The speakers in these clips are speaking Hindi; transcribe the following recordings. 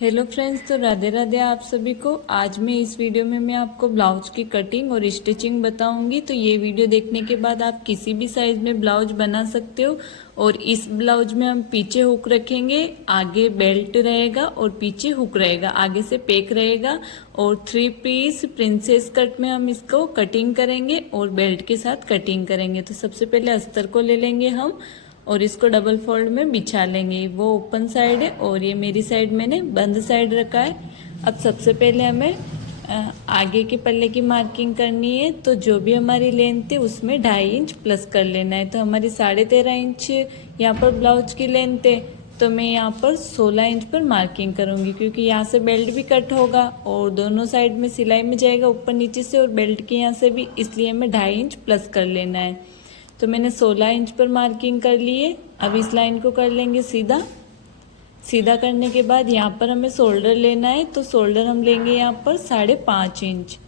हेलो फ्रेंड्स, तो राधे राधे आप सभी को। आज मैं इस वीडियो में मैं आपको ब्लाउज की कटिंग और स्टिचिंग बताऊंगी। तो ये वीडियो देखने के बाद आप किसी भी साइज में ब्लाउज बना सकते हो। और इस ब्लाउज में हम पीछे हुक रखेंगे, आगे बेल्ट रहेगा और पीछे हुक रहेगा, आगे से पेक रहेगा। और 3 पीस प्रिंसेस कट में हम इसको कटिंग करेंगे और बेल्ट के साथ कटिंग करेंगे। तो सबसे पहले अस्तर को ले लेंगे हम और इसको डबल फोल्ड में बिछा लेंगे। वो ओपन साइड है और ये मेरी साइड मैंने बंद साइड रखा है। अब सबसे पहले हमें आगे के पल्ले की मार्किंग करनी है। तो जो भी हमारी लेंथ है उसमें 2.5 इंच प्लस कर लेना है। तो हमारी 13.5 इंच यहाँ पर ब्लाउज की लेंथ है, तो मैं यहाँ पर 16 इंच पर मार्किंग करूँगी, क्योंकि यहाँ से बेल्ट भी कट होगा और दोनों साइड में सिलाई में जाएगा, ऊपर नीचे से और बेल्ट के यहाँ से भी, इसलिए हमें 2.5 इंच प्लस कर लेना है। तो मैंने 16 इंच पर मार्किंग कर ली है। अब इस लाइन को कर लेंगे सीधा। सीधा करने के बाद यहाँ पर हमें शोल्डर लेना है। तो शोल्डर हम लेंगे यहाँ पर 5.5 इंच।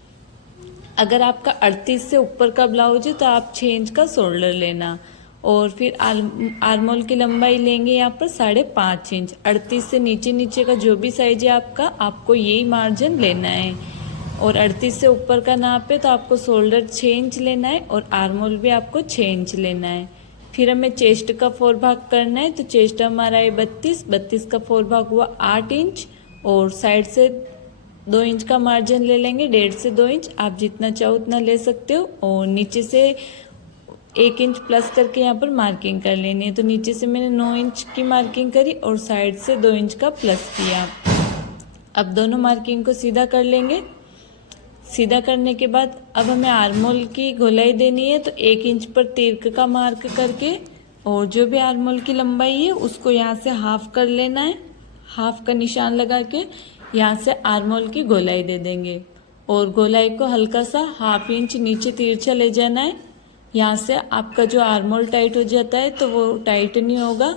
अगर आपका 38 से ऊपर का ब्लाउज है तो आप 6 इंच का शोल्डर लेना। और फिर आर्मोल की लंबाई लेंगे यहाँ पर 5.5 इंच। 38 से नीचे नीचे का जो भी साइज है आपका, आपको यही मार्जिन लेना है। और 38 से ऊपर का नाप है तो आपको शोल्डर 6 इंच लेना है और आर्मोल भी आपको 6 इंच लेना है। फिर हमें चेस्ट का 4 भाग करना है। तो चेस्ट हमारा है 32 का 4 भाग हुआ 8 इंच। और साइड से 2 इंच का मार्जिन ले लेंगे, 1.5 से 2 इंच, आप जितना चाहो उतना ले सकते हो। और नीचे से 1 इंच प्लस करके यहाँ पर मार्किंग कर लेनी है। तो नीचे से मैंने 9 इंच की मार्किंग करी और साइड से 2 इंच का प्लस किया। अब दोनों मार्किंग को सीधा कर लेंगे। सीधा करने के बाद अब हमें आर्मोल की गोलाई देनी है। तो 1 इंच पर तिर्क का मार्क करके और जो भी आर्मोल की लंबाई है उसको यहाँ से हाफ कर लेना है। हाफ का निशान लगा के यहाँ से आर्मोल की गोलाई दे देंगे और गोलाई को हल्का सा 1/2 इंच नीचे तिरछा ले जाना है। यहाँ से आपका जो आर्मोल टाइट हो जाता है तो वो टाइट नहीं होगा।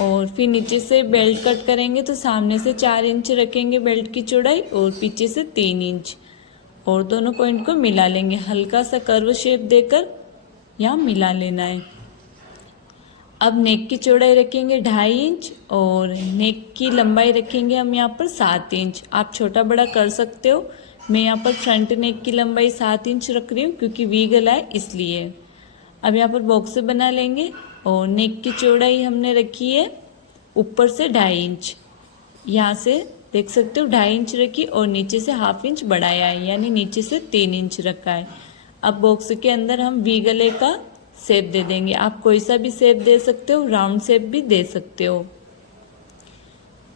और फिर नीचे से बेल्ट कट करेंगे तो सामने से 4 इंच रखेंगे बेल्ट की चौड़ाई और पीछे से 3 इंच। और दोनों पॉइंट को मिला लेंगे, हल्का सा कर्व शेप देकर यहाँ मिला लेना है। अब नेक की चौड़ाई रखेंगे 2.5 इंच और नेक की लंबाई रखेंगे हम यहाँ पर 7 इंच। आप छोटा बड़ा कर सकते हो। मैं यहाँ पर फ्रंट नेक की लंबाई 7 इंच रख रही हूँ क्योंकि वी गला है इसलिए। अब यहाँ पर बॉक्स बना लेंगे और नेक की चौड़ाई हमने रखी है ऊपर से 2.5 इंच। यहाँ से देख सकते हो 2.5 इंच रखी और नीचे से 1/2 इंच बढ़ाया है, यानी नीचे से 3 इंच रखा है। अब बॉक्स के अंदर हम वी गले का शेप दे देंगे। आप कोई सा भी शेप दे सकते हो, राउंड शेप भी दे सकते हो।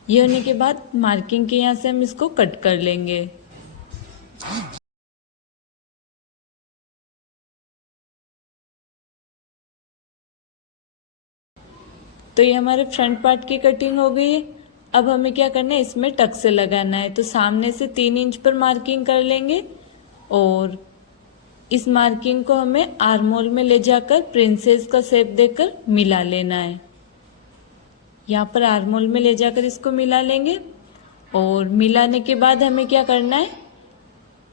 ये होने के बाद मार्किंग के यहाँ से हम इसको कट कर लेंगे। तो ये हमारे फ्रंट पार्ट की कटिंग हो गई है। अब हमें क्या करना है, इसमें टक से लगाना है। तो सामने से 3 इंच पर मार्किंग कर लेंगे और इस मार्किंग को हमें आर्मोल में ले जाकर प्रिंसेस का शेप देकर मिला लेना है। यहाँ पर आर्मोल में ले जाकर इसको मिला लेंगे और मिलाने के बाद हमें क्या करना है,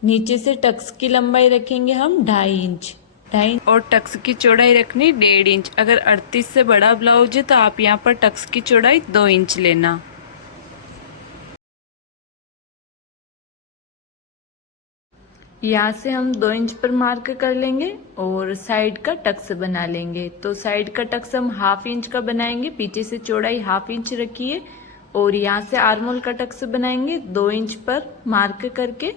नीचे से टक्स की लंबाई रखेंगे हम 2.5 इंच, 2.5 और टक्स की चौड़ाई रखनी 1.5 इंच। अगर 38 से बड़ा ब्लाउज है तो आप यहाँ पर टक्स की चौड़ाई 2 इंच लेना। यहाँ से हम 2 इंच पर मार्क कर लेंगे और साइड का टक्स बना लेंगे। तो साइड का टक्स हम 1/2 इंच का बनाएंगे, पीछे से चौड़ाई 1/2 इंच रखिए। और यहाँ से आर्मोल का टक्स बनाएंगे 2 इंच पर मार्क करके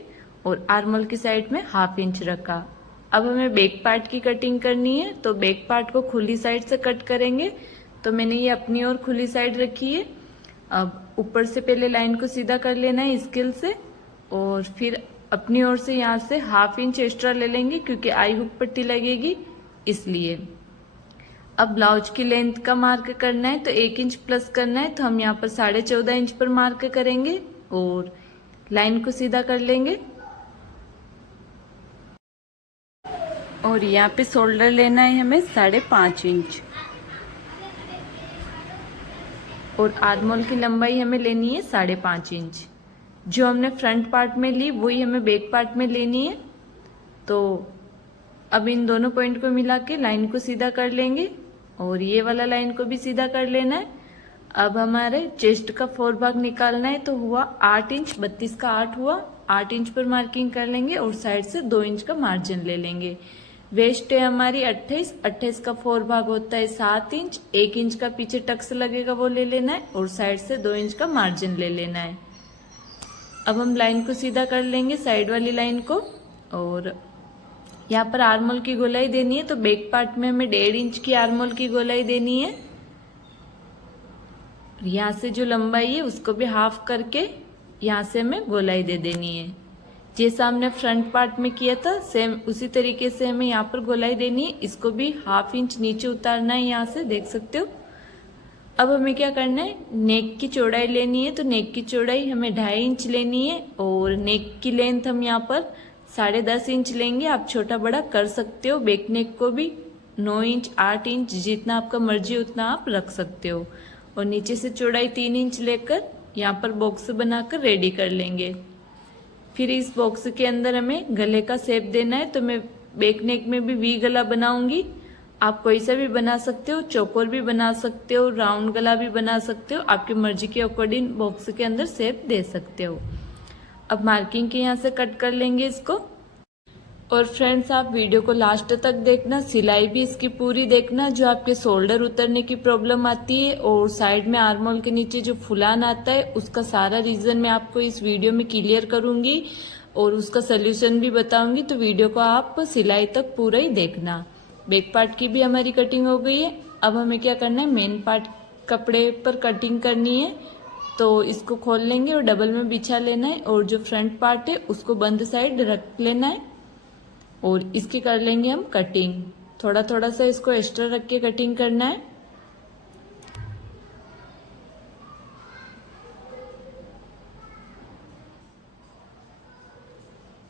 और आर्मोल की साइड में 1/2 इंच रखा। अब हमें बैक पार्ट की कटिंग करनी है। तो बैक पार्ट को खुली साइड से कट करेंगे। तो मैंने ये अपनी और खुली साइड रखी है। अब ऊपर से पहले लाइन को सीधा कर लेना है स्केल से और फिर अपनी ओर से यहाँ से 1/2 इंच एक्स्ट्रा ले लेंगे क्योंकि आई हुक पट्टी लगेगी इसलिए। अब ब्लाउज की लेंथ का मार्क करना है तो 1 इंच प्लस करना है। तो हम यहाँ पर 14.5 इंच पर मार्क करेंगे और लाइन को सीधा कर लेंगे। और यहाँ पे शोल्डर लेना है हमें 5.5 इंच और आर्मोल की लंबाई हमें लेनी है 5.5 इंच। जो हमने फ्रंट पार्ट में ली वही हमें बैक पार्ट में लेनी है। तो अब इन दोनों पॉइंट को मिला के लाइन को सीधा कर लेंगे और ये वाला लाइन को भी सीधा कर लेना है। अब हमारे चेस्ट का 4 भाग निकालना है, तो हुआ 8 इंच, 32 का 8 हुआ, 8 इंच पर मार्किंग कर लेंगे और साइड से 2 इंच का मार्जिन ले लेंगे। वेस्ट है हमारी 28, 28 का 4 भाग होता है 7 इंच, 1 इंच का पीछे टक्स लगेगा वो ले लेना है और साइड से 2 इंच का मार्जिन ले लेना है। अब हम लाइन को सीधा कर लेंगे, साइड वाली लाइन को, और यहाँ पर आर्मोल की गोलाई देनी है, तो बैक पार्ट में हमें 1.5 इंच की आर्मोल की गोलाई देनी है। यहाँ से जो लंबाई है उसको भी हाफ करके यहाँ से हमें गोलाई दे देनी है। जैसा हमने फ्रंट पार्ट में किया था सेम उसी तरीके से हमें यहाँ पर गोलाई देनी है। इसको भी ½ इंच नीचे उतारना है, यहाँ से देख सकते हो। अब हमें क्या करना है, नेक की चौड़ाई लेनी है, तो नेक की चौड़ाई हमें 2.5 इंच लेनी है और नेक की लेंथ हम यहाँ पर 10.5 इंच लेंगे। आप छोटा बड़ा कर सकते हो, बैक नेक को भी 9 इंच 8 इंच जितना आपका मर्जी उतना आप रख सकते हो। और नीचे से चौड़ाई 3 इंच लेकर यहाँ पर बॉक्स बनाकर रेडी कर लेंगे। फिर इस बॉक्स के अंदर हमें गले का शेप देना है, तो मैं बैक नेक में भी वी गला बनाऊंगी। आप कोई सा भी बना सकते हो, चौकोर भी बना सकते हो, राउंड गला भी बना सकते हो, आपकी मर्जी के अकॉर्डिंग बॉक्स के अंदर शेप दे सकते हो। अब मार्किंग के यहाँ से कट कर लेंगे इसको। और फ्रेंड्स आप वीडियो को लास्ट तक देखना, सिलाई भी इसकी पूरी देखना, जो आपके शोल्डर उतरने की प्रॉब्लम आती है और साइड में आर्मोल के नीचे जो फुलान आता है उसका सारा रीजन मैं आपको इस वीडियो में क्लियर करूंगी और उसका सोल्यूशन भी बताऊंगी। तो वीडियो को आप सिलाई तक पूरा ही देखना। बैक पार्ट की भी हमारी कटिंग हो गई है। अब हमें क्या करना है, मेन पार्ट कपड़े पर कटिंग करनी है, तो इसको खोल लेंगे और डबल में बिछा लेना है और जो फ्रंट पार्ट है उसको बंद साइड रख लेना है और इसकी कर लेंगे हम कटिंग। थोड़ा थोड़ा सा इसको एक्स्ट्रा रख के कटिंग करना है।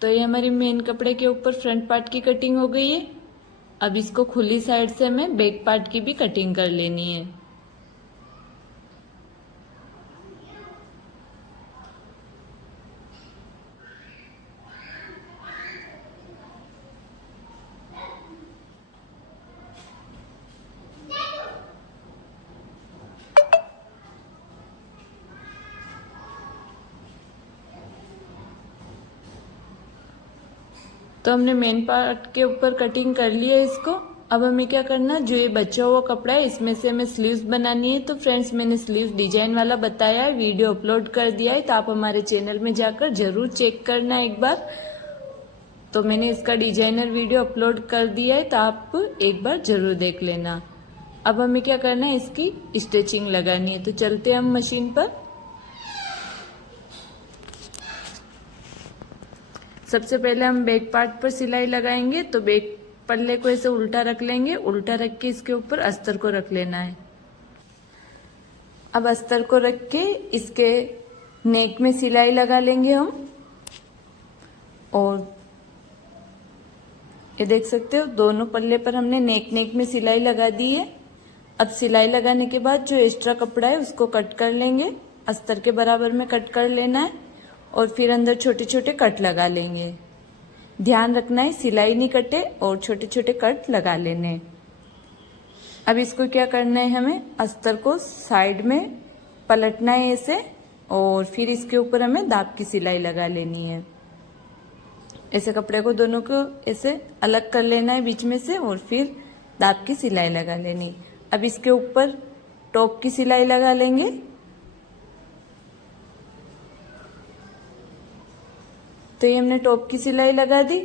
तो ये हमारी मेन कपड़े के ऊपर फ्रंट पार्ट की कटिंग हो गई है। अब इसको खुली साइड से हमें बैक पार्ट की भी कटिंग कर लेनी है। तो हमने मेन पार्ट के ऊपर कटिंग कर लिया इसको। अब हमें क्या करना, जो ये बचा हुआ कपड़ा है इसमें से हमें स्लीव्स बनानी है। तो फ्रेंड्स मैंने स्लीव डिजाइन वाला बताया है, वीडियो अपलोड कर दिया है, तो आप हमारे चैनल में जाकर जरूर चेक करना एक बार। तो मैंने इसका डिजाइनर वीडियो अपलोड कर दिया है, तो आप एक बार जरूर देख लेना। अब हमें क्या करना है, इसकी स्टिचिंग लगानी है। तो चलते हैं हम मशीन पर। सबसे पहले हम बैक पार्ट पर सिलाई लगाएंगे। तो बैक पल्ले को ऐसे उल्टा रख लेंगे, उल्टा रख के इसके ऊपर अस्तर को रख लेना है। अब अस्तर को रख के इसके नेक में सिलाई लगा लेंगे हम। और ये देख सकते हो दोनों पल्ले पर हमने नेक में सिलाई लगा दी है। अब सिलाई लगाने के बाद जो एक्स्ट्रा कपड़ा है उसको कट कर लेंगे, अस्तर के बराबर में कट कर लेना है और फिर अंदर छोटे छोटे कट लगा लेंगे। ध्यान रखना है सिलाई नहीं कटे और छोटे छोटे कट लगा लेने। अब इसको क्या करना है, हमें अस्तर को साइड में पलटना है ऐसे और फिर इसके ऊपर हमें दाब की सिलाई लगा लेनी है। ऐसे कपड़े को दोनों को ऐसे अलग कर लेना है बीच में से और फिर दाब की सिलाई लगा लेनी। अब इसके ऊपर टॉप की सिलाई लगा लेंगे। तो ये हमने टॉप की सिलाई लगा दी।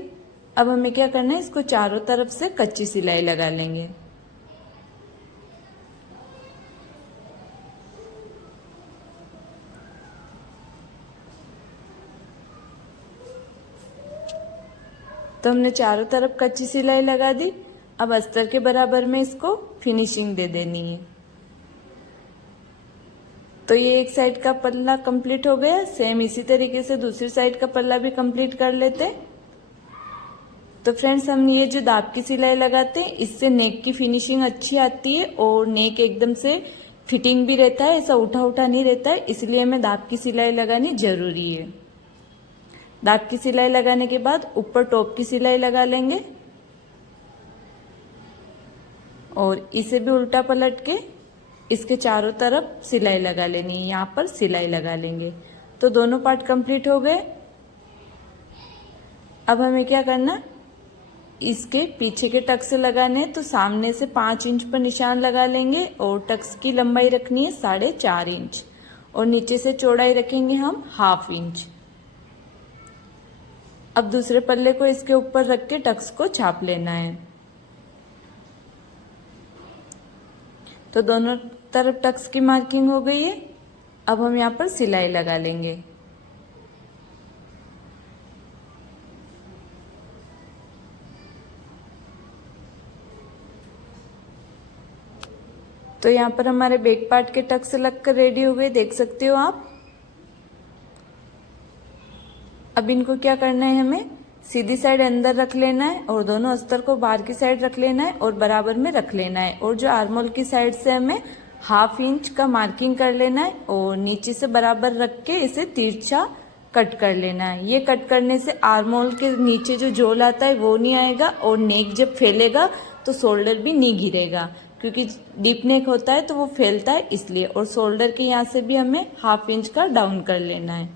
अब हमें क्या करना है, इसको चारों तरफ से कच्ची सिलाई लगा लेंगे। तो हमने चारों तरफ कच्ची सिलाई लगा दी। अब अस्तर के बराबर में इसको फिनिशिंग दे देनी है। तो ये एक साइड का पल्ला कंप्लीट हो गया। सेम इसी तरीके से दूसरी साइड का पल्ला भी कंप्लीट कर लेते। तो फ्रेंड्स हम ये जो दाब की सिलाई लगाते हैं इससे नेक की फिनिशिंग अच्छी आती है और नेक एकदम से फिटिंग भी रहता है, ऐसा उठा उठा नहीं रहता है, इसलिए हमें दाब की सिलाई लगानी जरूरी है। दाब की सिलाई लगाने के बाद ऊपर टॉप की सिलाई लगा लेंगे और इसे भी उल्टा पलट के इसके चारों तरफ सिलाई लगा लेनी है, यहाँ पर सिलाई लगा लेंगे। तो दोनों पार्ट कंप्लीट हो गए। अब हमें क्या करना, इसके पीछे के टक्स से लगाने, तो सामने से 5 इंच पर निशान लगा लेंगे और टक्स की लंबाई रखनी है 4.5 इंच और नीचे से चौड़ाई रखेंगे हम 1/2 इंच। अब दूसरे पल्ले को इसके ऊपर रख के टक्स को छाप लेना है। तो दोनों तरफ टक्स की मार्किंग हो गई है। अब हम यहाँ पर सिलाई लगा लेंगे। तो यहाँ पर हमारे बैक पार्ट के टक्स लगकर रेडी हो गए, देख सकते हो आप। अब इनको क्या करना है, हमें सीधी साइड अंदर रख लेना है और दोनों अस्तर को बाहर की साइड रख लेना है और बराबर में रख लेना है। और जो आर्मोल की साइड से हमें 1/2 इंच का मार्किंग कर लेना है और नीचे से बराबर रख के इसे तिरछा कट कर लेना है। ये कट करने से आर्मोल के नीचे जो झोल आता है वो नहीं आएगा और नेक जब फैलेगा तो शोल्डर भी नहीं गिरेगा, क्योंकि डीप नेक होता है तो वो फैलता है इसलिए। और शोल्डर के यहाँ से भी हमें 1/2 इंच का डाउन कर लेना है।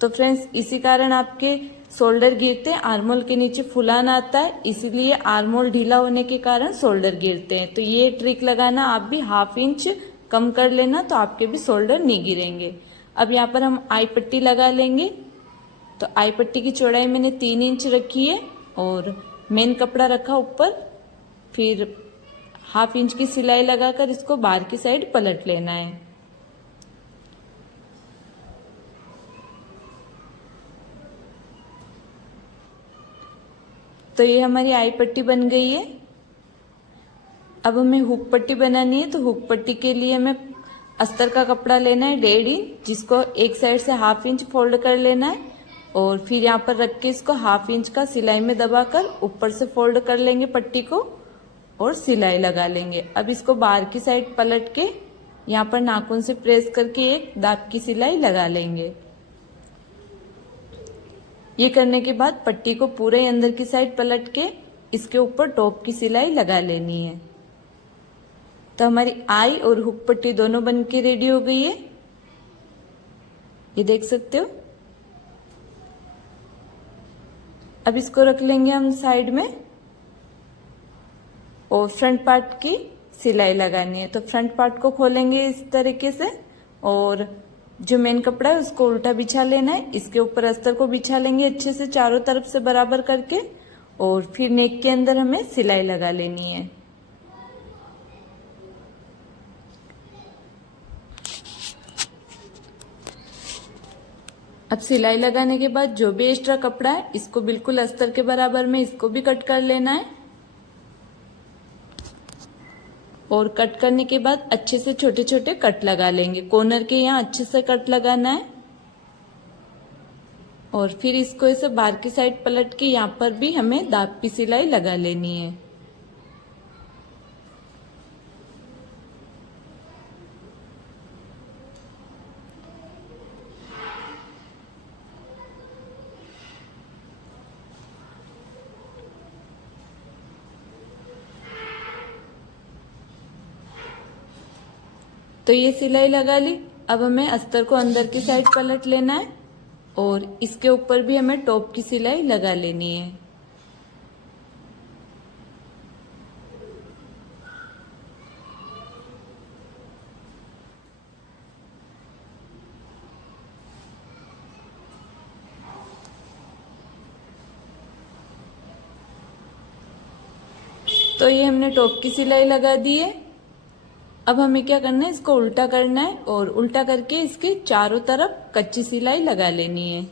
तो फ्रेंड्स, इसी कारण आपके शोल्डर गिरते हैं, आर्मोल के नीचे फुलान आता है, इसीलिए आर्मोल ढीला होने के कारण शोल्डर गिरते हैं। तो ये ट्रिक लगाना, आप भी 1/2 इंच कम कर लेना तो आपके भी शोल्डर नहीं गिरेंगे। अब यहाँ पर हम आई पट्टी लगा लेंगे। तो आई पट्टी की चौड़ाई मैंने 3 इंच रखी है और मेन कपड़ा रखा ऊपर, फिर 1/2 इंच की सिलाई लगाकर इसको बाहर की साइड पलट लेना है। तो ये हमारी आई पट्टी बन गई है। अब हमें हुक पट्टी बनानी है। तो हुक पट्टी के लिए हमें अस्तर का कपड़ा लेना है 1.5 इंच, जिसको एक साइड से 1/2 इंच फोल्ड कर लेना है और फिर यहाँ पर रख के इसको 1/2 इंच का सिलाई में दबाकर ऊपर से फोल्ड कर लेंगे पट्टी को और सिलाई लगा लेंगे। अब इसको बाहर की साइड पलट के यहाँ पर नाखून से प्रेस करके एक दाब की सिलाई लगा लेंगे। ये करने के बाद पट्टी को पूरे अंदर की साइड पलट के इसके ऊपर टॉप की सिलाई लगा लेनी है। तो हमारी आई और हुक पट्टी दोनों बन के रेडी हो गई है, ये देख सकते हो। अब इसको रख लेंगे हम साइड में और फ्रंट पार्ट की सिलाई लगानी है। तो फ्रंट पार्ट को खोलेंगे इस तरीके से और जो मेन कपड़ा है उसको उल्टा बिछा लेना है। इसके ऊपर अस्तर को बिछा लेंगे अच्छे से चारों तरफ से बराबर करके और फिर नेक के अंदर हमें सिलाई लगा लेनी है। अब सिलाई लगाने के बाद जो भी एक्स्ट्रा कपड़ा है इसको बिल्कुल अस्तर के बराबर में इसको भी कट कर लेना है और कट करने के बाद अच्छे से छोटे छोटे कट लगा लेंगे। कॉर्नर के यहाँ अच्छे से कट लगाना है और फिर इसको ऐसे बाहर की साइड पलट के यहाँ पर भी हमें दाब की सिलाई लगा लेनी है। तो ये सिलाई लगा ली। अब हमें अस्तर को अंदर की साइड पलट लेना है और इसके ऊपर भी हमें टॉप की सिलाई लगा लेनी है। तो ये हमने टॉप की सिलाई लगा दी है। अब हमें क्या करना है, इसको उल्टा करना है और उल्टा करके इसके चारों तरफ कच्ची सिलाई लगा लेनी है।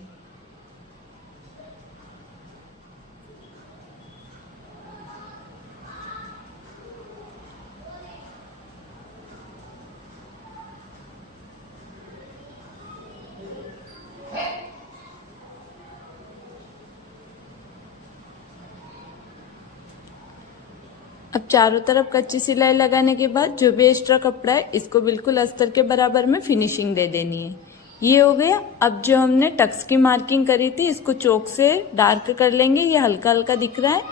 अब चारों तरफ कच्ची सिलाई लगाने के बाद जो भी एक्स्ट्रा कपड़ा है इसको बिल्कुल अस्तर के बराबर में फिनिशिंग दे देनी है। ये हो गया। अब जो हमने टक्स की मार्किंग करी थी इसको चौक से डार्क कर लेंगे, ये हल्का हल्का दिख रहा है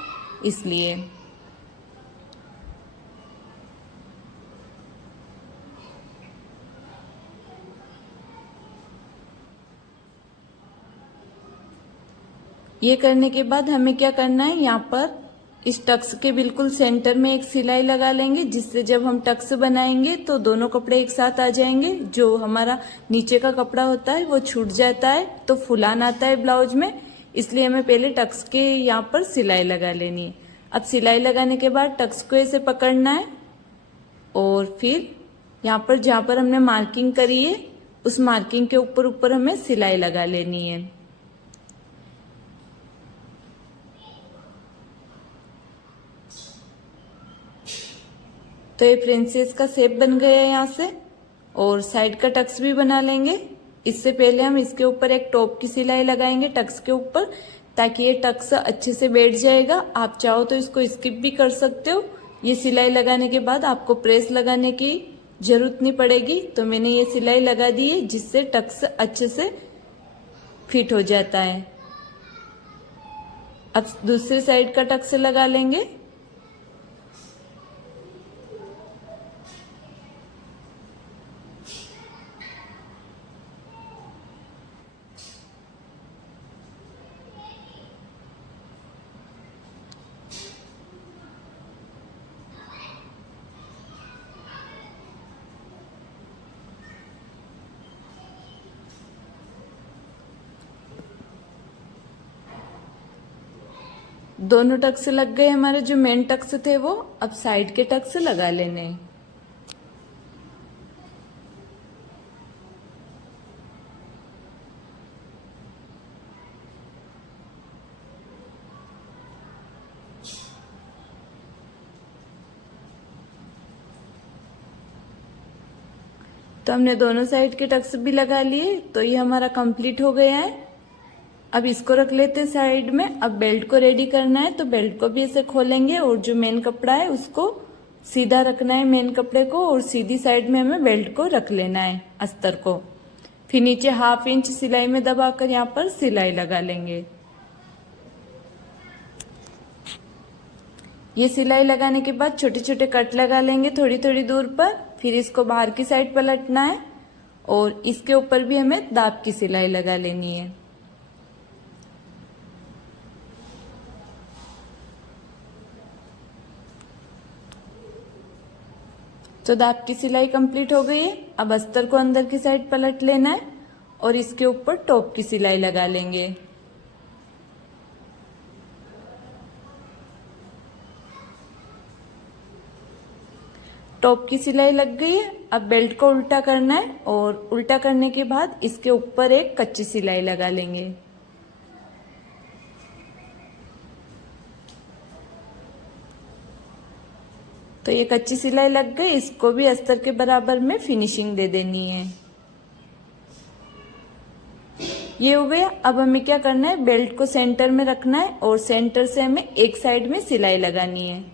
इसलिए। ये करने के बाद हमें क्या करना है, यहाँ पर इस टक्स के बिल्कुल सेंटर में एक सिलाई लगा लेंगे, जिससे जब हम टक्स बनाएंगे तो दोनों कपड़े एक साथ आ जाएंगे। जो हमारा नीचे का कपड़ा होता है वो छूट जाता है तो फुलान आता है ब्लाउज में, इसलिए हमें पहले टक्स के यहाँ पर सिलाई लगा लेनी है। अब सिलाई लगाने के बाद टक्स को ऐसे पकड़ना है और फिर यहाँ पर जहाँ पर हमने मार्किंग करी है उस मार्किंग के ऊपर ऊपर हमें सिलाई लगा लेनी है। तो ये प्रिंसेस का शेप बन गया है यहाँ से, और साइड का टक्स भी बना लेंगे। इससे पहले हम इसके ऊपर एक टॉप की सिलाई लगाएंगे टक्स के ऊपर, ताकि ये टक्स अच्छे से बैठ जाएगा। आप चाहो तो इसको स्किप भी कर सकते हो। ये सिलाई लगाने के बाद आपको प्रेस लगाने की जरूरत नहीं पड़ेगी, तो मैंने ये सिलाई लगा दी है जिससे टक्स अच्छे से फिट हो जाता है। अब दूसरी साइड का टक्स लगा लेंगे। दोनों टक्स लग गए हमारे, जो मेन टक्स थे वो। अब साइड के टक्स लगा लेने। तो हमने दोनों साइड के टक्स भी लगा लिए, तो ये हमारा कंप्लीट हो गया है। अब इसको रख लेते हैं साइड में। अब बेल्ट को रेडी करना है, तो बेल्ट को भी ऐसे खोलेंगे और जो मेन कपड़ा है उसको सीधा रखना है मेन कपड़े को, और सीधी साइड में हमें बेल्ट को रख लेना है अस्तर को। फिर नीचे 1/2 इंच सिलाई में दबाकर यहाँ पर सिलाई लगा लेंगे। ये सिलाई लगाने के बाद छोटे छोटे कट लगा लेंगे थोड़ी थोड़ी दूर पर। फिर इसको बाहर की साइड पलटना है और इसके ऊपर भी हमें दाब की सिलाई लगा लेनी है। तो दाब की सिलाई कंप्लीट हो गई है। अब अस्तर को अंदर की साइड पलट लेना है और इसके ऊपर टॉप की सिलाई लगा लेंगे। टॉप की सिलाई लग गई है। अब बेल्ट को उल्टा करना है और उल्टा करने के बाद इसके ऊपर एक कच्ची सिलाई लगा लेंगे। तो ये कच्ची सिलाई लग गई, इसको भी अस्तर के बराबर में फिनिशिंग दे देनी है। ये हो गया। अब हमें क्या करना है, बेल्ट को सेंटर में रखना है और सेंटर से हमें एक साइड में सिलाई लगानी है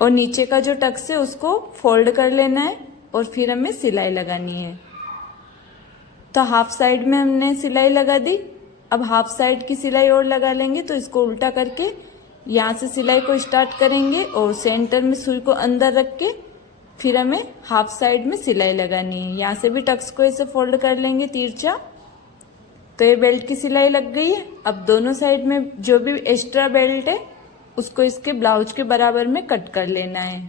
और नीचे का जो टक्स है उसको फोल्ड कर लेना है और फिर हमें सिलाई लगानी है। तो हाफ साइड में हमने सिलाई लगा दी। अब हाफ साइड की सिलाई और लगा लेंगे। तो इसको उल्टा करके यहाँ से सिलाई को स्टार्ट करेंगे और सेंटर में सुई को अंदर रख के फिर हमें हाफ साइड में सिलाई लगानी है। यहाँ से भी टक्स को ऐसे फोल्ड कर लेंगे तिरछा। तो ये बेल्ट की सिलाई लग गई है। अब दोनों साइड में जो भी एक्स्ट्रा बेल्ट है उसको इसके ब्लाउज के बराबर में कट कर लेना है।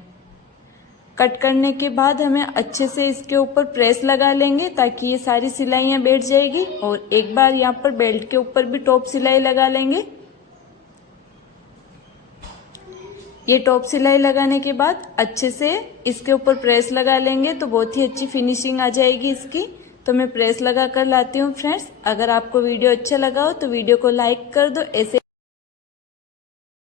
कट करने के बाद हमें अच्छे से इसके ऊपर प्रेस लगा लेंगे ताकि ये सारी सिलाइयाँ बैठ जाएगी। और एक बार यहाँ पर बेल्ट के ऊपर भी टॉप सिलाई लगा लेंगे। ये टॉप सिलाई लगाने के बाद अच्छे से इसके ऊपर प्रेस लगा लेंगे तो बहुत ही अच्छी फिनिशिंग आ जाएगी इसकी। तो मैं प्रेस लगा कर लाती हूँ फ्रेंड्स। अगर आपको वीडियो अच्छा लगा हो तो वीडियो को लाइक कर दो। ऐसे